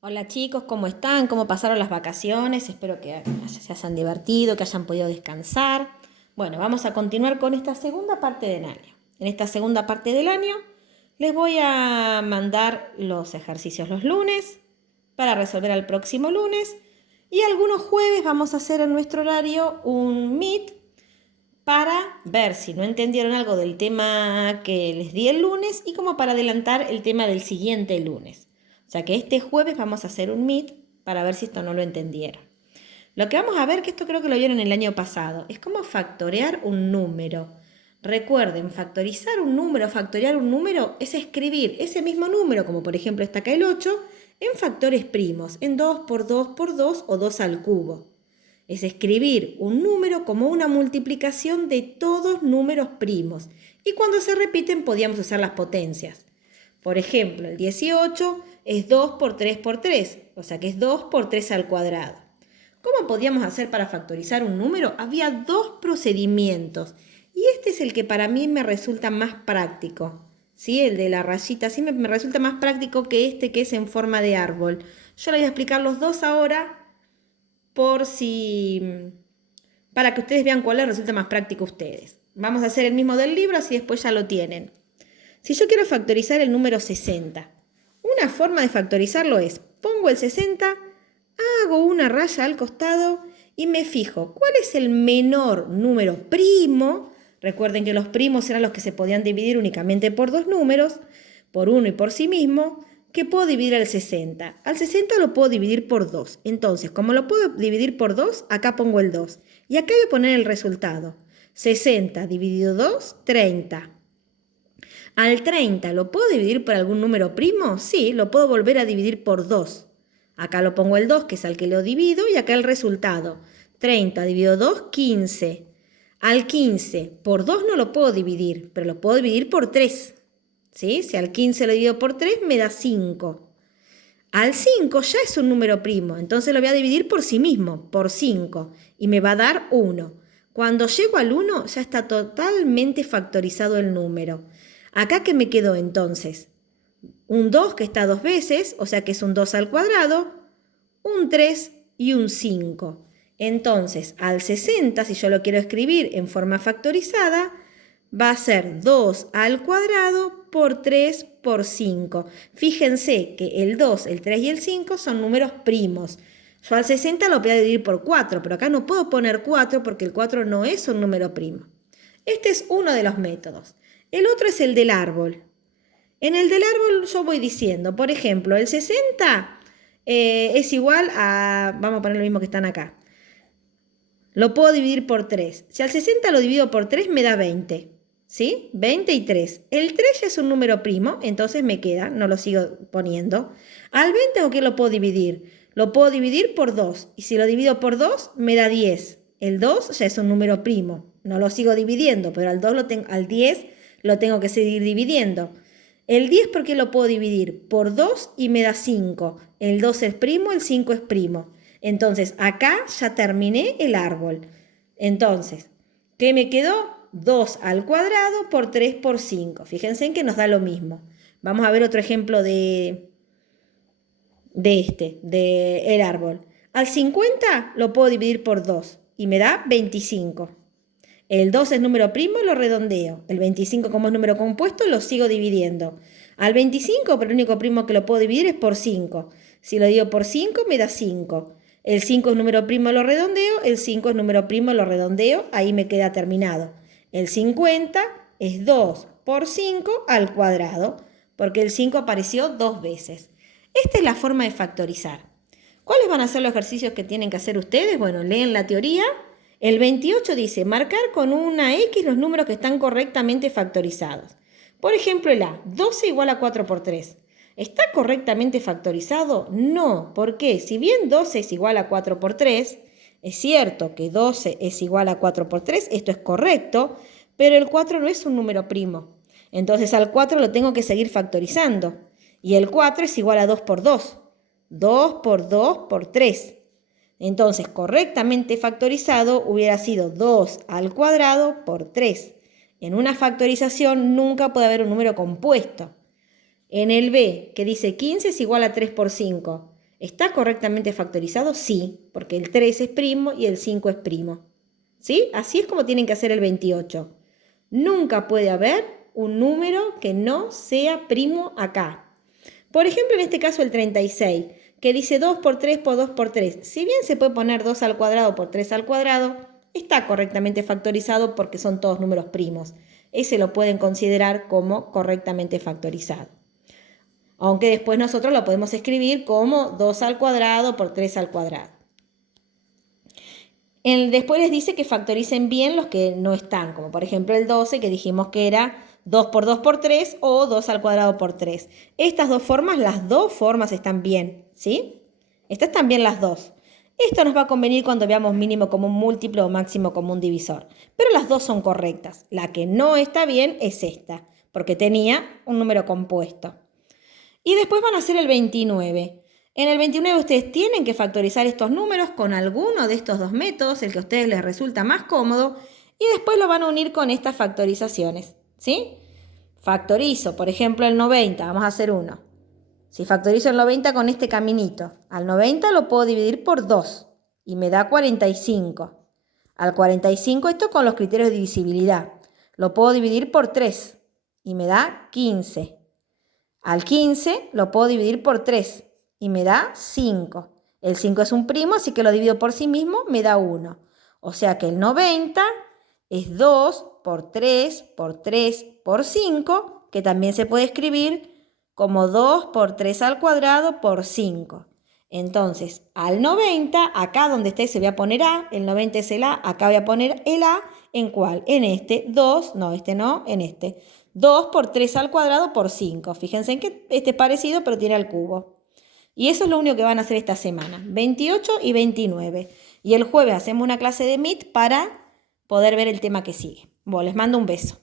Hola chicos, ¿cómo están? ¿Cómo pasaron las vacaciones? Espero que se hayan divertido, que hayan podido descansar. Bueno, vamos a continuar con esta segunda parte del año. En esta segunda parte del año les voy a mandar los ejercicios los lunes para resolver al próximo lunes y algunos jueves vamos a hacer en nuestro horario un Meet para ver si no entendieron algo del tema que les di el lunes y como para adelantar el tema del siguiente lunes. O sea que este jueves vamos a hacer un Meet para ver si esto no lo entendieron. Lo que vamos a ver, que esto creo que lo vieron el año pasado, es cómo factorear un número. Recuerden, factorear un número es escribir ese mismo número, como por ejemplo está acá el 8, en factores primos, en 2 por 2 por 2 o 2 al cubo. Es escribir un número como una multiplicación de todos números primos. Y cuando se repiten podíamos usar las potencias. Por ejemplo, el 18 es 2 por 3 por 3, o sea que es 2 por 3 al cuadrado. ¿Cómo podíamos hacer para factorizar un número? Había dos procedimientos y este es el que para mí me resulta más práctico. ¿Sí? El de la rayita, sí me resulta más práctico que este que es en forma de árbol. Yo les voy a explicar los dos ahora por si, para que ustedes vean cuál les resulta más práctico a ustedes. Vamos a hacer el mismo del libro, así después ya lo tienen. Si yo quiero factorizar el número 60, una forma de factorizarlo es, pongo el 60, hago una raya al costado y me fijo cuál es el menor número primo. Recuerden que los primos eran los que se podían dividir únicamente por dos números, por uno y por sí mismo, que puedo dividir al 60. Al 60 lo puedo dividir por 2. Entonces, como lo puedo dividir por 2, acá pongo el 2. Y acá voy a poner el resultado. 60 dividido 2, 30. Al 30, ¿lo puedo dividir por algún número primo? Sí, lo puedo volver a dividir por 2. Acá lo pongo el 2, que es al que lo divido, y acá el resultado. 30 dividido 2, 15. Al 15, por 2 no lo puedo dividir, pero lo puedo dividir por 3. ¿Sí? Si al 15 lo divido por 3, me da 5. Al 5 ya es un número primo, entonces lo voy a dividir por sí mismo, por 5, y me va a dar 1. Cuando llego al 1 ya está totalmente factorizado el número. Acá, ¿qué me quedó entonces? Un 2 que está dos veces, o sea que es un 2 al cuadrado, un 3 y un 5. Entonces, al 60, si yo lo quiero escribir en forma factorizada, va a ser 2 al cuadrado por 3 por 5. Fíjense que el 2, el 3 y el 5 son números primos. Yo al 60 lo voy a dividir por 4, pero acá no puedo poner 4 porque el 4 no es un número primo. Este es uno de los métodos. El otro es el del árbol. En el del árbol yo voy diciendo, por ejemplo, el 60 es igual a, vamos a poner lo mismo que están acá. Lo puedo dividir por 3. Si al 60 lo divido por 3 me da 20. ¿Sí? 20 y 3. El 3 ya es un número primo, entonces me queda, no lo sigo poniendo. Al 20, ¿con qué lo puedo dividir? Lo puedo dividir por 2. Y si lo divido por 2, me da 10. El 2 ya es un número primo. No lo sigo dividiendo, pero al 10 lo tengo que seguir dividiendo. El 10, ¿por qué lo puedo dividir? Por 2 y me da 5. El 2 es primo, el 5 es primo. Entonces, acá ya terminé el árbol. Entonces, ¿qué me quedó? 2 al cuadrado por 3 por 5. Fíjense en que nos da lo mismo. Vamos a ver otro ejemplo del árbol. Al 50 lo puedo dividir por 2 y me da 25. El 2 es número primo, lo redondeo. El 25, como es número compuesto, lo sigo dividiendo. Al 25, pero el único primo que lo puedo dividir es por 5. Si lo divido por 5, me da 5. El 5 es número primo, lo redondeo. El 5 es número primo, lo redondeo. Ahí me queda terminado. El 50 es 2 por 5 al cuadrado, porque el 5 apareció dos veces. Esta es la forma de factorizar. ¿Cuáles van a ser los ejercicios que tienen que hacer ustedes? Bueno, leen la teoría. El 28 dice, marcar con una X los números que están correctamente factorizados. Por ejemplo, el A, 12 igual a 4 por 3. ¿Está correctamente factorizado? No. ¿Por qué? Si bien 12 es igual a 4 por 3, es cierto que 12 es igual a 4 por 3, esto es correcto, pero el 4 no es un número primo. Entonces al 4 lo tengo que seguir factorizando. Y el 4 es igual a 2 por 2. 2 por 2 por 3. Entonces, correctamente factorizado hubiera sido 2 al cuadrado por 3. En una factorización nunca puede haber un número compuesto. En el B, que dice 15 es igual a 3 por 5. ¿Está correctamente factorizado? Sí, porque el 3 es primo y el 5 es primo. ¿Sí? Así es como tienen que hacer el 28. Nunca puede haber un número que no sea primo acá. Por ejemplo, en este caso el 36, que dice 2 por 3 por 2 por 3. Si bien se puede poner 2 al cuadrado por 3 al cuadrado, está correctamente factorizado porque son todos números primos. Ese lo pueden considerar como correctamente factorizado. Aunque después nosotros lo podemos escribir como 2 al cuadrado por 3 al cuadrado. Después les dice que factoricen bien los que no están, como por ejemplo el 12, que dijimos que era 2 por 2 por 3 o 2 al cuadrado por 3. Estas dos formas, las dos formas están bien, ¿sí? Estas están bien las dos. Esto nos va a convenir cuando veamos mínimo común múltiplo o máximo común divisor. Pero las dos son correctas. La que no está bien es esta, porque tenía un número compuesto. Y después van a hacer el 29. En el 29 ustedes tienen que factorizar estos números con alguno de estos dos métodos, el que a ustedes les resulta más cómodo, y después lo van a unir con estas factorizaciones, ¿sí? Factorizo, por ejemplo, el 90, vamos a hacer uno. Si factorizo el 90 con este caminito, al 90 lo puedo dividir por 2 y me da 45. Al 45 esto con los criterios de divisibilidad. Lo puedo dividir por 3 y me da 15. Al 15 lo puedo dividir por 3 y me da 5. El 5 es un primo, así que lo divido por sí mismo, me da 1. O sea que el 90 es 2 por 3 por 3 por 5, que también se puede escribir como 2 por 3 al cuadrado por 5. Entonces, al 90, acá donde esté se voy a poner A, el 90 es el A, acá voy a poner el A, ¿en cuál? En este, 2, no, este no, en este. 2 por 3 al cuadrado por 5. Fíjense en que este es parecido, pero tiene al cubo. Y eso es lo único que van a hacer esta semana, 28 y 29. Y el jueves hacemos una clase de Meet para poder ver el tema que sigue. Bueno, les mando un beso.